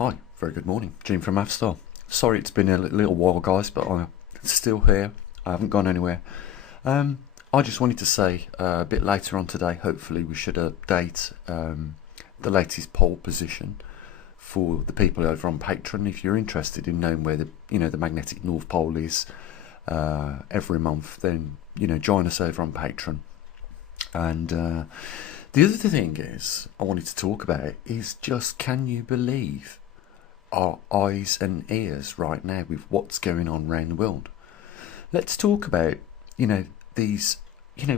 Hi, very good morning. Gene from Avstar. Sorry it's been a little while, guys, but I'm still here. I haven't gone anywhere. I just wanted to say a bit later on today, hopefully we should update the latest poll position for the people over on Patreon. If you're interested in knowing where the magnetic North Pole is every month, then join us over on Patreon. And the other thing is I wanted to talk about is just, can you believe our eyes and ears right now with what's going on around the world? Let's talk about these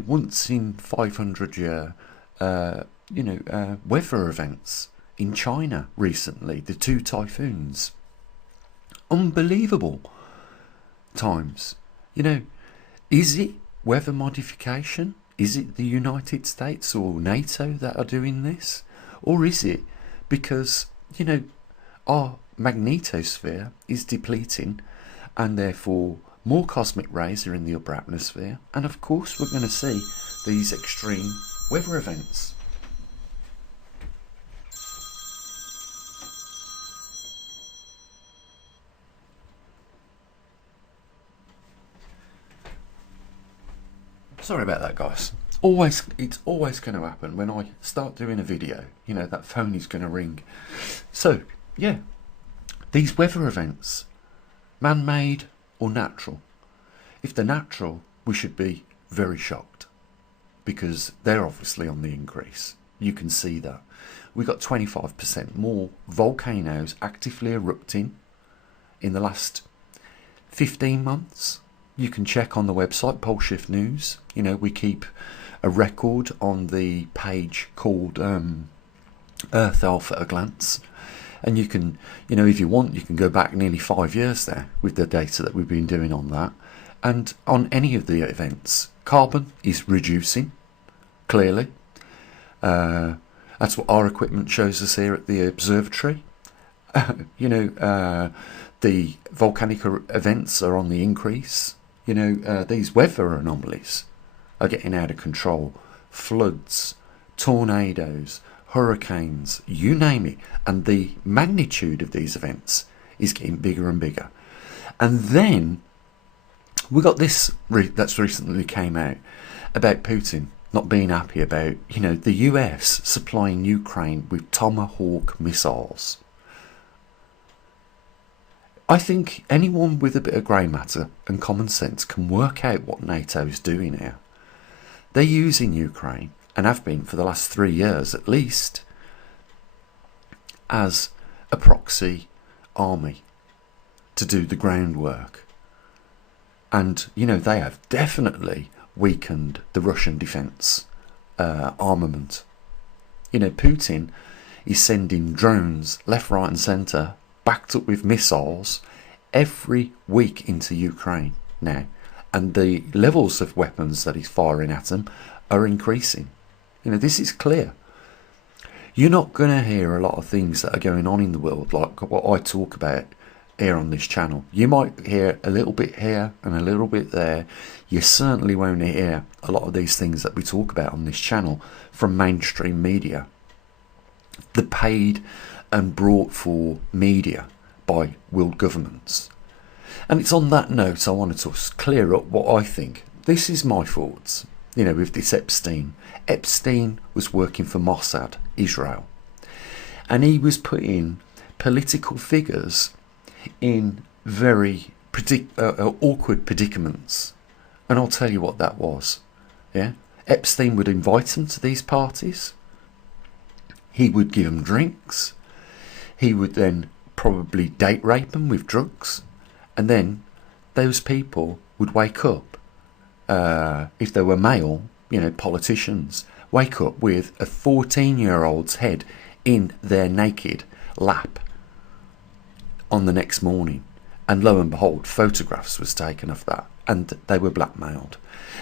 once in 500 year weather events in China recently, the two typhoons. Unbelievable times. Is it weather modification? Is it the United States or NATO that are doing this? Or is it because our magnetosphere is depleting and therefore more cosmic rays are in the upper atmosphere, and of course we're going to see these extreme weather events. Sorry about that, guys. It's always going to happen when I start doing a video. That phone is going to ring. So yeah, these weather events, man-made or natural? If they're natural, we should be very shocked because they're obviously on the increase. You can see that. We got 25% more volcanoes actively erupting in the last 15 months. You can check on the website, Poleshift News. We keep a record on the page called Earth Alpha at a Glance. And you can, if you want, you can go back nearly 5 years there with the data that we've been doing on that. And on any of the events, carbon is reducing, clearly. That's what our equipment shows us here at the observatory. The volcanic events are on the increase. These weather anomalies are getting out of control. Floods, tornadoes, hurricanes, you name it, and the magnitude of these events is getting bigger and bigger. And then we got this that's recently came out about Putin not being happy about the US supplying Ukraine with Tomahawk missiles. I think anyone with a bit of grey matter and common sense can work out what NATO is doing here. They're using Ukraine, and have been for the last 3 years at least, as a proxy army to do the groundwork. And they have definitely weakened the Russian defence armament. Putin is sending drones left, right and centre, backed up with missiles, every week into Ukraine now, and the levels of weapons that he's firing at them are increasing. This is clear. You're not going to hear a lot of things that are going on in the world like what I talk about here on this channel. You might hear a little bit here and a little bit there. You certainly won't hear a lot of these things that we talk about on this channel from mainstream media, the paid and brought for media by world governments. And it's on that note I wanted to clear up what I think. This is my thoughts. With this Epstein. Epstein was working for Mossad, Israel. And he was putting political figures in very awkward predicaments. And I'll tell you what that was. Yeah, Epstein would invite them to these parties. He would give them drinks. He would then probably date rape them with drugs. And then those people would wake up. If they were male, politicians, wake up with a 14-year-old's head in their naked lap on the next morning. And lo and behold, photographs was taken of that, and they were blackmailed.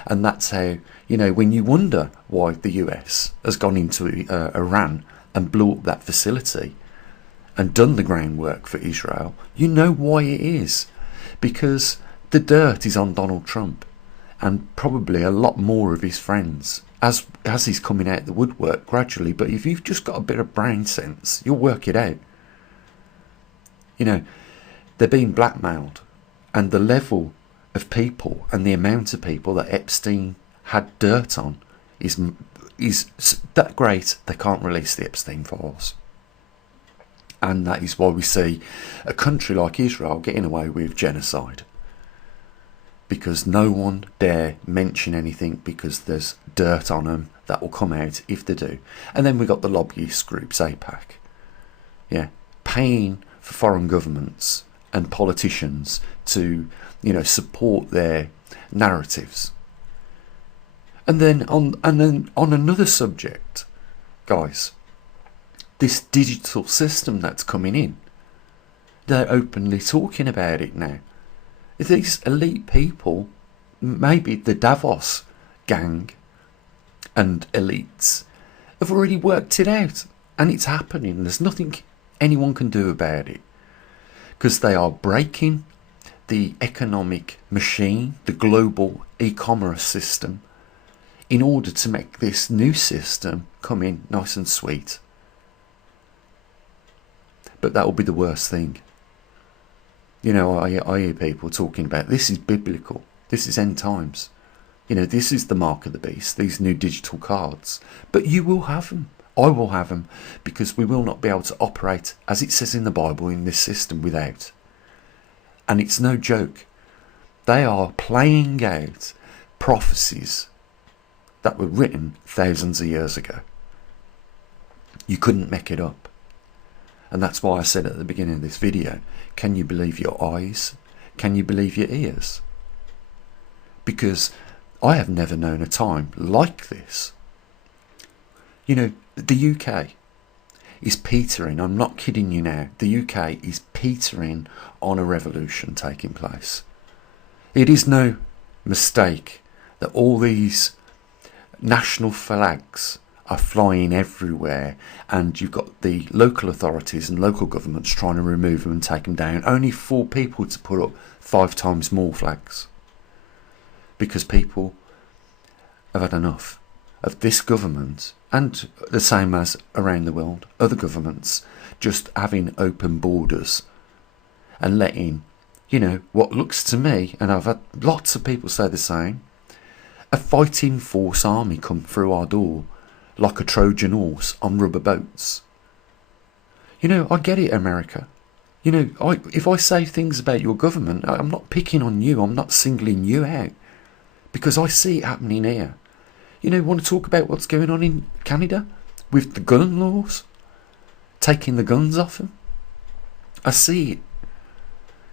And that's how, when you wonder why the US has gone into Iran and blew up that facility and done the groundwork for Israel, you know why it is. Because the dirt is on Donald Trump and probably a lot more of his friends as he's coming out the woodwork gradually. But if you've just got a bit of brain sense, you'll work it out. You know, they're being blackmailed, and the level of people and the amount of people that Epstein had dirt on is that great they can't release the Epstein files. And that is why we see a country like Israel getting away with genocide, because no one dare mention anything because there's dirt on them that will come out if they do. And then we got the lobbyist groups, AIPAC, paying for foreign governments and politicians to, support their narratives. And then on another subject, guys, this digital system that's coming in, they're openly talking about it now. These elite people, maybe the Davos gang and elites, have already worked it out, and it's happening. There's nothing anyone can do about it, because they are breaking the economic machine, the global e-commerce system, in order to make this new system come in nice and sweet. But that will be the worst thing. I hear people talking about this is biblical, this is end times. This is the mark of the beast, these new digital cards. But you will have them. I will have them, because we will not be able to operate, as it says in the Bible, in this system without. And it's no joke. They are playing out prophecies that were written thousands of years ago. You couldn't make it up. And that's why I said at the beginning of this video, can you believe your eyes? Can you believe your ears? Because I have never known a time like this. The UK is petering, I'm not kidding you now, the UK is petering on a revolution taking place. It is no mistake that all these national flags are flying everywhere, and you've got the local authorities and local governments trying to remove them and take them down, only for people to put up 5 times more flags, because people have had enough of this government, and the same as around the world, other governments just having open borders and letting, what looks to me, and I've had lots of people say the same, a fighting force army come through our door like a Trojan horse on rubber boats. I get it, America. If I say things about your government, I'm not picking on you, I'm not singling you out, because I see it happening here. Want to talk about what's going on in Canada with the gun laws, taking the guns off them? I see it.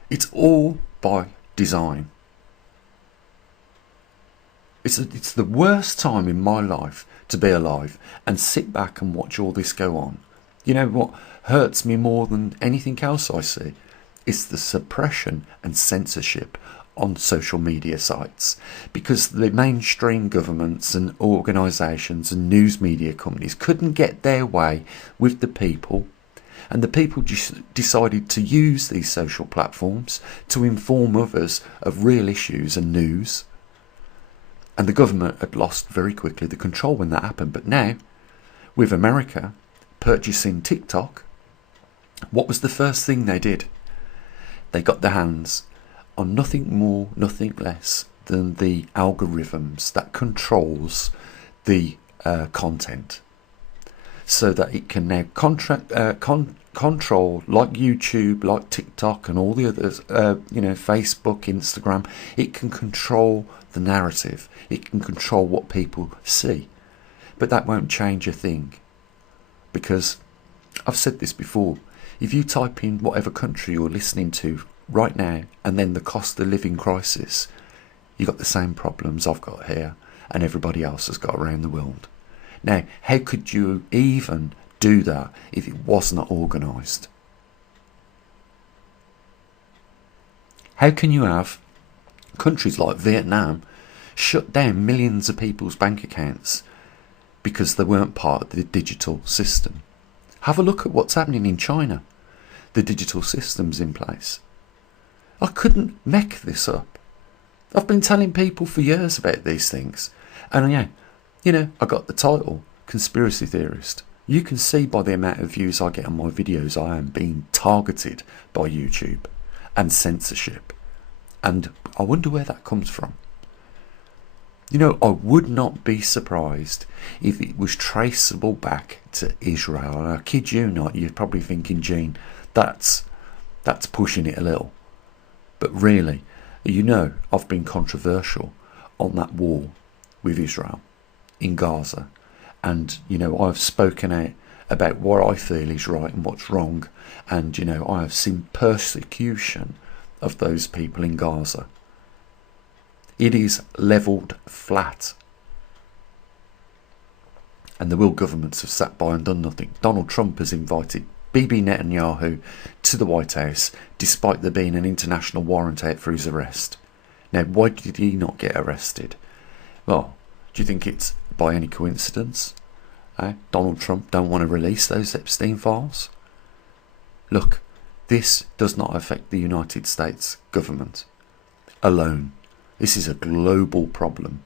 It's all by design. It's the worst time in my life to be alive and sit back and watch all this go on. What hurts me more than anything else I see is the suppression and censorship on social media sites, because the mainstream governments and organisations and news media companies couldn't get their way with the people, and the people just decided to use these social platforms to inform others of real issues and news. And the government had lost very quickly the control when that happened. But now, with America purchasing TikTok, what was the first thing they did? They got their hands on nothing more, nothing less than the algorithms that controls the content, so that it can now control, like YouTube, like TikTok and all the others, Facebook, Instagram. It can control the narrative. It can control what people see. But that won't change a thing, because I've said this before. If you type in whatever country you're listening to right now, and then the cost of living crisis, you got the same problems I've got here and everybody else has got around the world. Now, how could you even do that if it was not organised? How can you have countries like Vietnam shut down millions of people's bank accounts because they weren't part of the digital system? Have a look at what's happening in China. The digital system's in place. I couldn't make this up. I've been telling people for years about these things. And I got the title Conspiracy Theorist. You can see by the amount of views I get on my videos, I am being targeted by YouTube and censorship. And I wonder where that comes from. You know, I would not be surprised if it was traceable back to Israel. And I kid you not, you're probably thinking, Gene, that's pushing it a little. But really, you know, I've been controversial on that war with Israel in Gaza. And, you know, I've spoken out about what I feel is right and what's wrong. And, you know, I have seen persecution of those people in Gaza. It is levelled flat. And the world governments have sat by and done nothing. Donald Trump has invited Bibi Netanyahu to the White House, despite there being an international warrant out for his arrest. Now, why did he not get arrested? Well, do you think it's by any coincidence? Donald Trump don't want to release those Epstein files? Look, this does not affect the United States government alone. This is a global problem.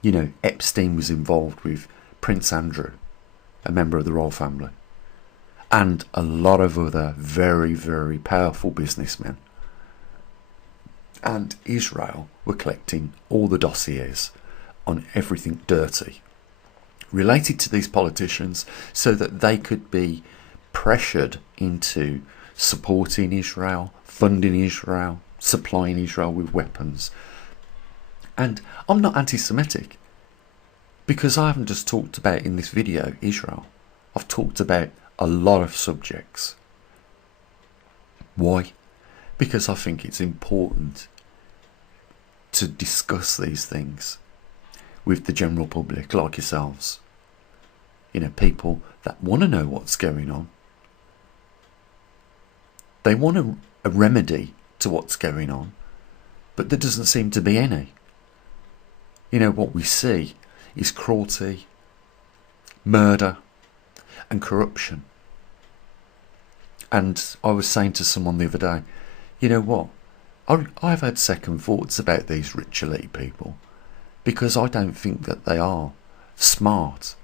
You know, Epstein was involved with Prince Andrew, a member of the royal family, and a lot of other very, very powerful businessmen. And Israel were collecting all the dossiers on everything dirty related to these politicians so that they could be pressured into supporting Israel, funding Israel, supplying Israel with weapons. And I'm not anti-Semitic, because I haven't just talked about in this video Israel. I've talked about a lot of subjects. Why? Because I think it's important to discuss these things with the general public like yourselves. You know, people that want to know what's going on. They want a remedy to what's going on, but there doesn't seem to be any. You know, what we see is cruelty, murder and corruption. And I was saying to someone the other day, you know what, I've had second thoughts about these rich elite people, because I don't think that they are smart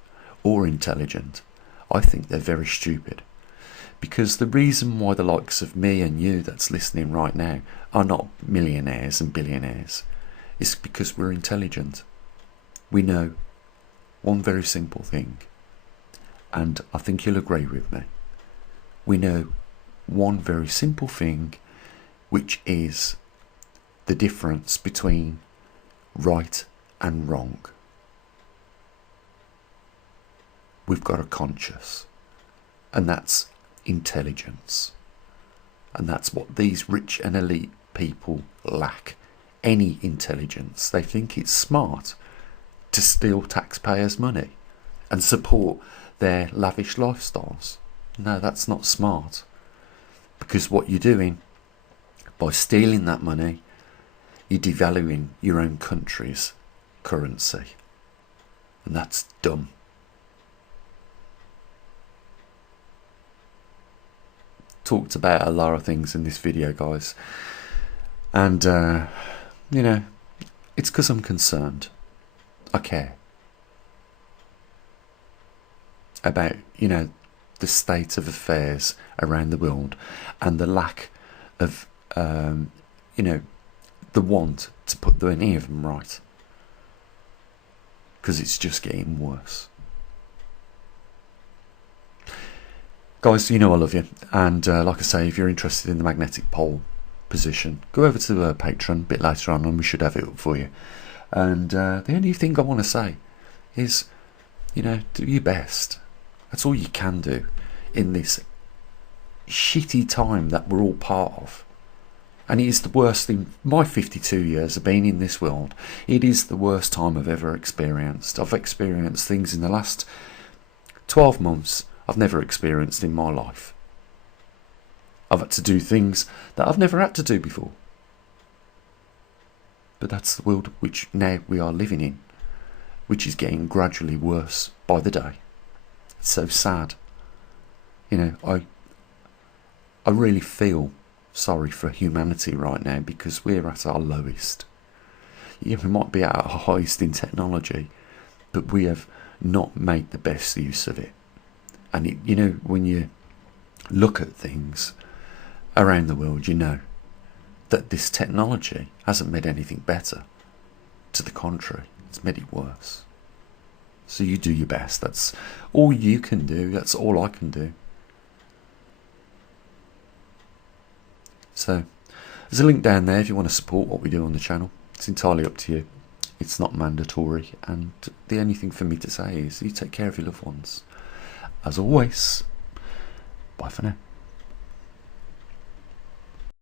or intelligent. I think they're very stupid. Because the reason why the likes of me and you that's listening right now are not millionaires and billionaires is because we're intelligent. We know one very simple thing, and I think you'll agree with me. We know one very simple thing, which is the difference between right and wrong. We've got a conscience, and that's intelligence. And that's what these rich and elite people lack. Any intelligence. They think it's smart to steal taxpayers' money and support their lavish lifestyles. No, that's not smart. Because what you're doing by stealing that money, you're devaluing your own country's currency. And that's dumb. Talked about a lot of things in this video, guys, and you know, it's because I'm concerned. I care about, you know, the state of affairs around the world and the lack of you know, the want to put any of them right, because it's just getting worse. Guys, you know I love you, and like I say, if you're interested in the magnetic pole position, go over to Patreon a bit later on and we should have it up for you. And the only thing I want to say is, you know, do your best. That's all you can do in this shitty time that we're all part of. And it is the worst in my 52 years of being in this world. It is the worst time I've ever experienced. I've experienced things in the last 12 months I've never experienced in my life. I've had to do things that I've never had to do before. But that's the world which now we are living in, which is getting gradually worse by the day. It's so sad. You know, I really feel sorry for humanity right now, because we're at our lowest. Yeah, we might be at our highest in technology, but we have not make the best use of it. And it, you know, when you look at things around the world, you know that this technology hasn't made anything better. To the contrary, it's made it worse. So you do your best. That's all you can do. That's all I can do. So there's a link down there if you want to support what we do on the channel. It's entirely up to you. It's not mandatory, and the only thing for me to say is you take care of your loved ones. As always, bye for now.